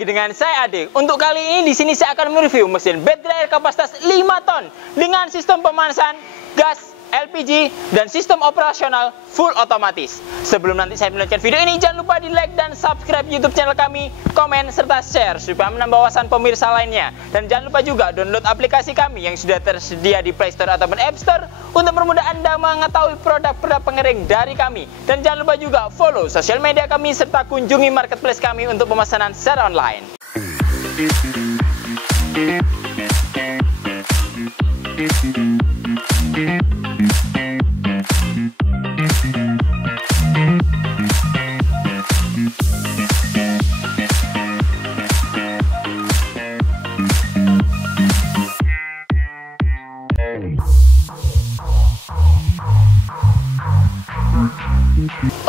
lagi dengan saya Adik. Untuk kali ini di sini saya akan mereview mesin bed dryer kapasitas 5 ton dengan sistem pemanasan gas LPG dan sistem operasional full otomatis. Sebelum nanti saya melanjutkan video ini, jangan lupa di like dan subscribe YouTube channel kami, komen serta share supaya menambah wawasan pemirsa lainnya. Dan jangan lupa juga download aplikasi kami yang sudah tersedia di Play Store ataupun App Store untuk mempermudah Anda mengetahui produk-produk pengering dari kami. Dan jangan lupa juga follow sosial media kami serta kunjungi marketplace kami untuk pemesanan secara online.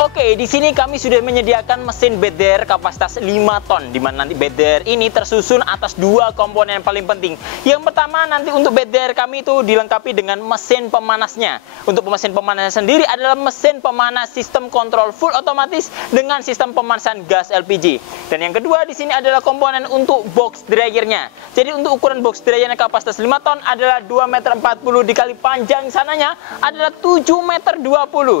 Oke, di sini kami sudah menyediakan mesin bed dryer kapasitas 5 ton, di mana nanti bed dryer ini tersusun atas dua komponen yang paling penting. Yang pertama, nanti untuk bed dryer kami itu dilengkapi dengan mesin pemanasnya. Untuk mesin pemanasnya sendiri adalah mesin pemanas sistem kontrol full otomatis dengan sistem pemanasan gas LPG. Dan yang kedua di sini adalah komponen untuk box dryernya. Jadi untuk ukuran box dryernya kapasitas 5 ton adalah 2,40 meter dikali panjang sananya adalah 7,20 meter,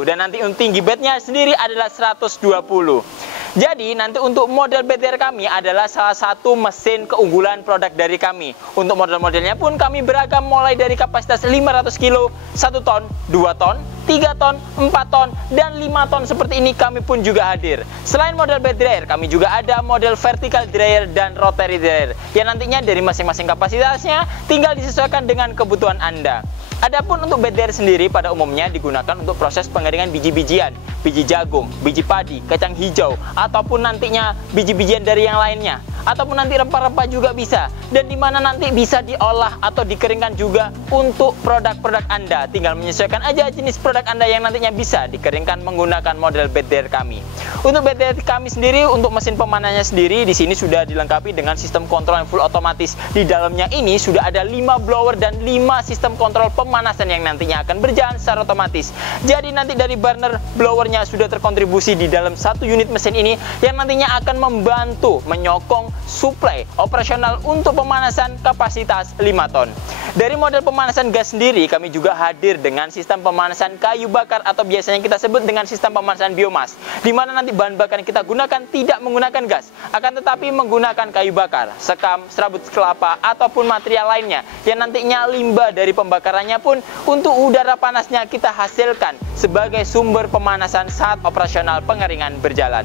dan nanti untuk tinggi bednya sendiri adalah 120. Jadi nanti untuk model bed dryer kami adalah salah satu mesin keunggulan produk dari kami. Untuk model-modelnya pun kami beragam mulai dari kapasitas 500 kilo, 1 ton, 2 ton, 3 ton, 4 ton, dan 5 ton seperti ini kami pun juga hadir. Selain model bed dryer, kami juga ada model vertical dryer dan rotary dryer yang nantinya dari masing-masing kapasitasnya tinggal disesuaikan dengan kebutuhan Anda. Adapun untuk bed dryer sendiri pada umumnya digunakan untuk proses pengeringan biji-bijian, biji jagung, biji padi, kacang hijau, ataupun nantinya biji-bijian dari yang lainnya, ataupun nanti rempah-rempah juga bisa, dan dimana nanti bisa diolah atau dikeringkan juga untuk produk-produk Anda. Tinggal menyesuaikan aja jenis produk Anda yang nantinya bisa dikeringkan menggunakan model bed dryer kami. Untuk bed dryer kami sendiri, untuk mesin pemanasnya sendiri di sini sudah dilengkapi dengan sistem kontrol yang full otomatis. Di dalamnya ini sudah ada 5 blower dan 5 sistem kontrol pemanasan yang nantinya akan berjalan secara otomatis. Jadi nanti dari burner blowernya sudah terkontribusi di dalam satu unit mesin ini yang nantinya akan membantu menyokong suplai operasional untuk pemanasan kapasitas 5 ton. Dari model pemanasan gas sendiri kami juga hadir dengan sistem pemanasan kayu bakar atau biasanya kita sebut dengan sistem pemanasan biomas, di mana nanti bahan bakar yang kita gunakan tidak menggunakan gas, akan tetapi menggunakan kayu bakar, sekam, serabut kelapa, ataupun material lainnya yang nantinya limbah dari pembakarannya pun untuk udara panasnya kita hasilkan sebagai sumber pemanasan saat operasional pengeringan berjalan.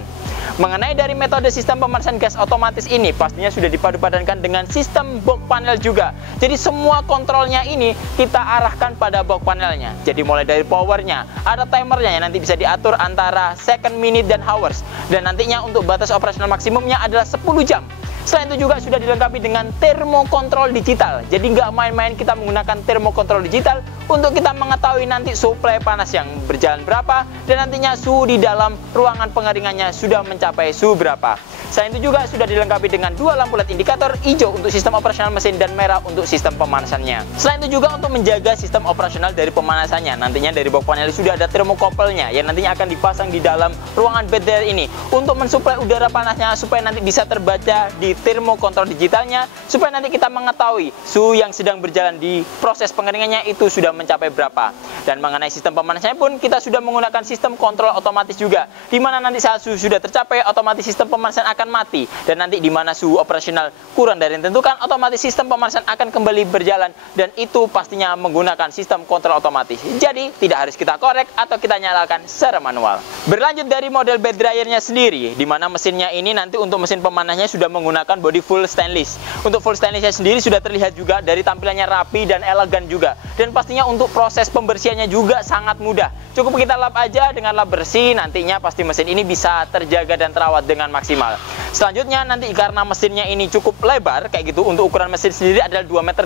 Mengenai dari metode sistem pemanasan gas otomatis ini pastinya sudah dipadu-padankan dengan sistem box panel juga. Jadi semua kontrolnya ini kita arahkan pada box panelnya. Jadi mulai dari powernya, ada timernya yang nanti bisa diatur antara second, minute, dan hours. Dan nantinya untuk batas operasional maksimumnya adalah 10 jam. Selain itu juga sudah dilengkapi dengan termokontrol digital. Jadi nggak main-main kita menggunakan termokontrol digital untuk kita mengetahui nanti suplai panas yang berjalan berapa dan nantinya suhu di dalam ruangan pengeringannya sudah mencapai suhu berapa. Selain itu juga sudah dilengkapi dengan 2 lampu LED indikator, hijau untuk sistem operasional mesin dan merah untuk sistem pemanasannya. Selain itu juga untuk menjaga sistem operasional dari pemanasannya, nantinya dari box panel sudah ada termokopelnya yang nantinya akan dipasang di dalam ruangan bed dryer ini untuk mensuplai udara panasnya supaya nanti bisa terbaca di termokontrol digitalnya, supaya nanti kita mengetahui suhu yang sedang berjalan di proses pengeringannya itu sudah mencapai berapa. Dan mengenai sistem pemanasnya pun kita sudah menggunakan sistem kontrol otomatis juga, di mana nanti saat suhu sudah tercapai otomatis sistem pemanasan akan mati, dan nanti di mana suhu operasional kurang dari yang ditentukan otomatis sistem pemanasan akan kembali berjalan, dan itu pastinya menggunakan sistem kontrol otomatis. Jadi tidak harus kita korek atau kita nyalakan secara manual. Berlanjut dari model bed dryernya sendiri, di mana mesinnya ini nanti untuk mesin pemanasnya sudah menggunakan body full stainless. Untuk full stainlessnya sendiri sudah terlihat juga dari tampilannya rapi dan elegan juga, dan pastinya untuk proses pembersihannya juga sangat mudah. Cukup kita lap aja dengan lap bersih, nantinya pasti mesin ini bisa terjaga dan terawat dengan maksimal. Selanjutnya nanti karena mesinnya ini cukup lebar kayak gitu, untuk ukuran mesin sendiri adalah 2,85 meter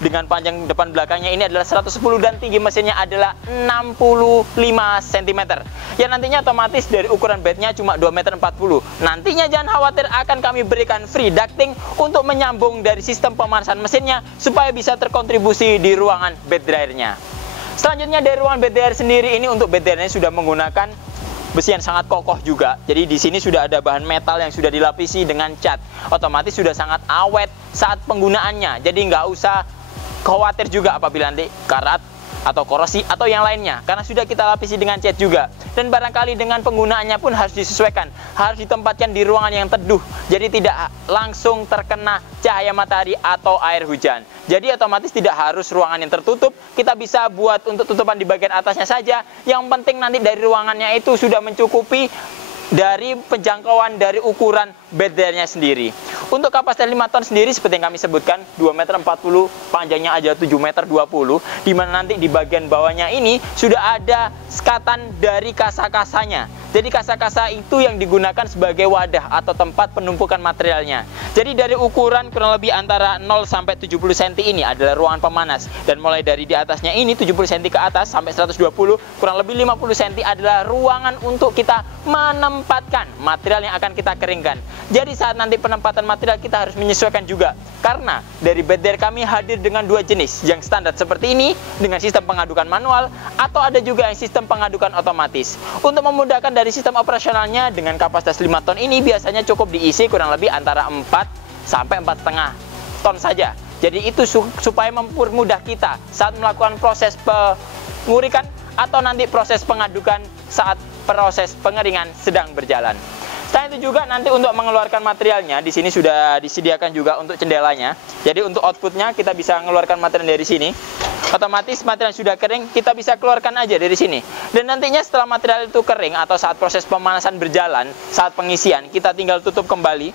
dengan panjang depan belakangnya ini adalah 110 dan tinggi mesinnya adalah 65 cm. Ya nantinya otomatis dari ukuran bednya cuma 2,40 meter. Nantinya jangan khawatir, akan kami berikan free ducting untuk menyambung dari sistem pemanasan mesinnya supaya bisa terkontribusi di ruangan bed dryernya. Selanjutnya dari ruangan bed dryer sendiri ini, untuk bed dryernya sudah menggunakan besi yang sangat kokoh juga. Jadi di sini sudah ada bahan metal yang sudah dilapisi dengan cat. Otomatis sudah sangat awet saat penggunaannya. Jadi nggak usah khawatir juga apabila nanti karat atau korosi atau yang lainnya, karena sudah kita lapisi dengan cat juga. Dan barangkali dengan penggunaannya pun harus disesuaikan, harus ditempatkan di ruangan yang teduh, jadi tidak langsung terkena cahaya matahari atau air hujan. Jadi otomatis tidak harus ruangan yang tertutup, kita bisa buat untuk tutupan di bagian atasnya saja. Yang penting nanti dari ruangannya itu sudah mencukupi dari penjangkauan dari ukuran bedernya sendiri. Untuk kapasitas 5 ton sendiri seperti yang kami sebutkan 2,40 m, panjangnya aja 7,20 m, dimana nanti di bagian bawahnya ini sudah ada sekatan dari kasa-kasanya. Jadi kasa-kasa itu yang digunakan sebagai wadah atau tempat penumpukan materialnya. Jadi dari ukuran kurang lebih antara 0 sampai 70 cm ini adalah ruangan pemanas. Dan mulai dari di atasnya ini 70 cm ke atas sampai 120, kurang lebih 50 cm adalah ruangan untuk kita menempatkan material yang akan kita keringkan. Jadi saat nanti penempatan material kita harus menyesuaikan juga. Karena dari beder kami hadir dengan dua jenis, yang standar seperti ini dengan sistem pengadukan manual, atau ada juga yang sistem pengadukan otomatis. Untuk memudahkan dari sistem operasionalnya, dengan kapasitas 5 ton ini biasanya cukup diisi kurang lebih antara 4 sampai 4,5 ton saja. Jadi itu supaya mempermudah kita saat melakukan proses pengurikan atau nanti proses pengadukan saat proses pengeringan sedang berjalan. Selain itu juga nanti untuk mengeluarkan materialnya di sini sudah disediakan juga untuk jendelanya. Jadi untuk outputnya kita bisa mengeluarkan material dari sini. Otomatis material yang sudah kering kita bisa keluarkan aja dari sini. Dan nantinya setelah material itu kering atau saat proses pemanasan berjalan, saat pengisian kita tinggal tutup kembali.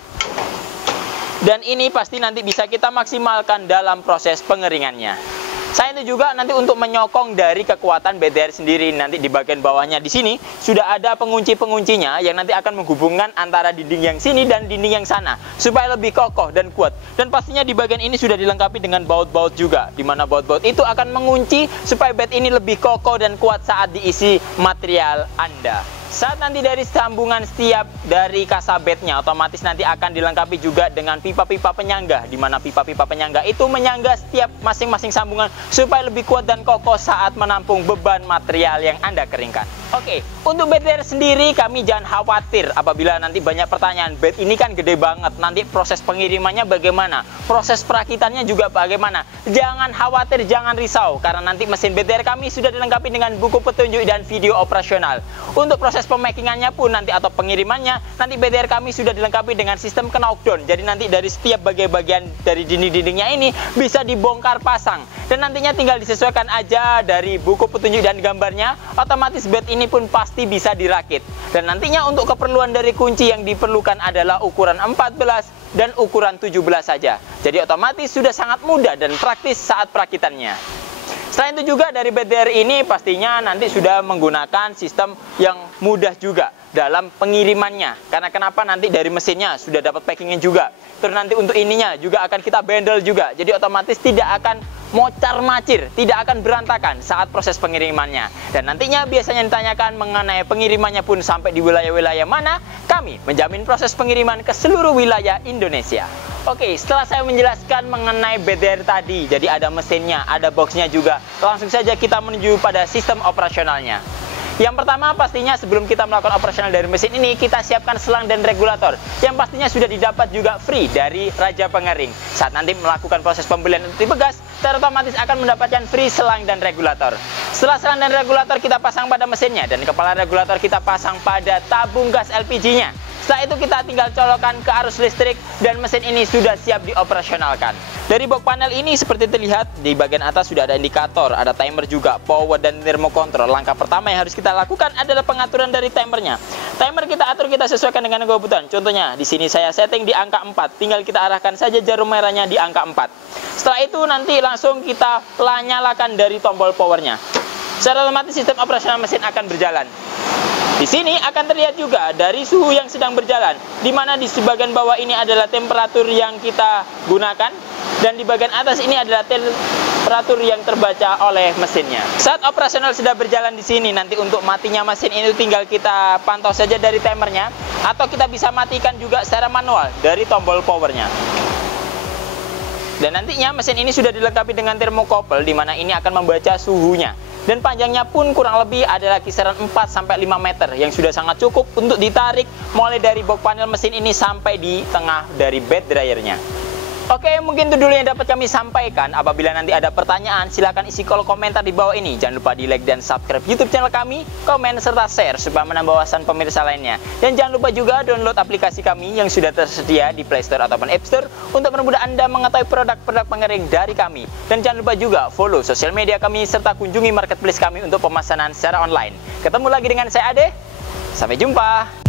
Dan ini pasti nanti bisa kita maksimalkan dalam proses pengeringannya. Selain itu juga nanti untuk menyokong dari kekuatan beder sendiri, nanti di bagian bawahnya di sini sudah ada pengunci-penguncinya yang nanti akan menghubungkan antara dinding yang sini dan dinding yang sana supaya lebih kokoh dan kuat. Dan pastinya di bagian ini sudah dilengkapi dengan baut-baut juga, di mana baut-baut itu akan mengunci supaya bed ini lebih kokoh dan kuat saat diisi material Anda. Saat nanti dari sambungan setiap dari kasa bednya otomatis nanti akan dilengkapi juga dengan pipa-pipa penyangga, di mana pipa-pipa penyangga itu menyangga setiap masing-masing sambungan supaya lebih kuat dan kokoh saat menampung beban material yang Anda keringkan. Oke, untuk beder sendiri kami jangan khawatir apabila nanti banyak pertanyaan, bed ini kan gede banget, nanti proses pengirimannya bagaimana, proses perakitannya juga bagaimana. Jangan khawatir, jangan risau, karena nanti mesin beder kami sudah dilengkapi dengan buku petunjuk dan video operasional. Untuk proses pemakingannya pun nanti atau pengirimannya, nanti beder kami sudah dilengkapi dengan sistem knockdown. Jadi nanti dari setiap bagian dari dinding-dindingnya ini bisa dibongkar pasang. Dan nantinya tinggal disesuaikan aja dari buku petunjuk dan gambarnya, otomatis bed ini pun pasti bisa dirakit. Dan nantinya untuk keperluan dari kunci yang diperlukan adalah ukuran 14 dan ukuran 17 saja. Jadi otomatis sudah sangat mudah dan praktis saat perakitannya. Selain itu juga dari beder ini pastinya nanti sudah menggunakan sistem yang mudah juga dalam pengirimannya. Karena kenapa, nanti dari mesinnya sudah dapat packingnya juga. Terus nanti untuk ininya juga akan kita bendel juga. Jadi otomatis tidak akan mocar-macir, tidak akan berantakan saat proses pengirimannya. Dan nantinya biasanya ditanyakan mengenai pengirimannya pun sampai di wilayah-wilayah mana, kami menjamin proses pengiriman ke seluruh wilayah Indonesia. Oke, setelah saya menjelaskan mengenai beder tadi, jadi ada mesinnya, ada boxnya juga, langsung saja kita menuju pada sistem operasionalnya. Yang pertama pastinya sebelum kita melakukan operasional dari mesin ini, kita siapkan selang dan regulator yang pastinya sudah didapat juga free dari Raja Pengering. Saat nanti melakukan proses pembelian untuk tipe gas, otomatis akan mendapatkan free selang dan regulator. Setelah selang dan regulator kita pasang pada mesinnya, dan kepala regulator kita pasang pada tabung gas LPG-nya. Setelah itu kita tinggal colokkan ke arus listrik dan mesin ini sudah siap dioperasionalkan. Dari box panel ini seperti terlihat di bagian atas sudah ada indikator, ada timer juga, power dan thermocontrol. Langkah pertama yang harus kita lakukan adalah pengaturan dari timernya. Timer kita atur, kita sesuaikan dengan kebutuhan. Contohnya di sini saya setting di angka 4, tinggal kita arahkan saja jarum merahnya di angka 4. Setelah itu nanti langsung kita nyalakan dari tombol powernya. Secara otomatis sistem operasional mesin akan berjalan. Di sini akan terlihat juga dari suhu yang sedang berjalan, di mana di bagian bawah ini adalah temperatur yang kita gunakan, dan di bagian atas ini adalah temperatur yang terbaca oleh mesinnya. Saat operasional sudah berjalan di sini, nanti untuk matinya mesin ini tinggal kita pantau saja dari timernya, atau kita bisa matikan juga secara manual dari tombol powernya. Dan nantinya mesin ini sudah dilengkapi dengan thermocouple, di mana ini akan membaca suhunya. Dan panjangnya pun kurang lebih adalah kisaran 4-5 meter yang sudah sangat cukup untuk ditarik mulai dari box panel mesin ini sampai di tengah dari bed dryernya. Oke, mungkin itu dulu yang dapat kami sampaikan. Apabila nanti ada pertanyaan, silahkan isi kolom komentar di bawah ini. Jangan lupa di like dan subscribe YouTube channel kami, komen serta share supaya menambah wawasan pemirsa lainnya. Dan jangan lupa juga download aplikasi kami yang sudah tersedia di Play Store ataupun App Store untuk mempermudah Anda mengetahui produk-produk pengering dari kami. Dan jangan lupa juga follow sosial media kami serta kunjungi marketplace kami untuk pemesanan secara online. Ketemu lagi dengan saya Ade. Sampai jumpa.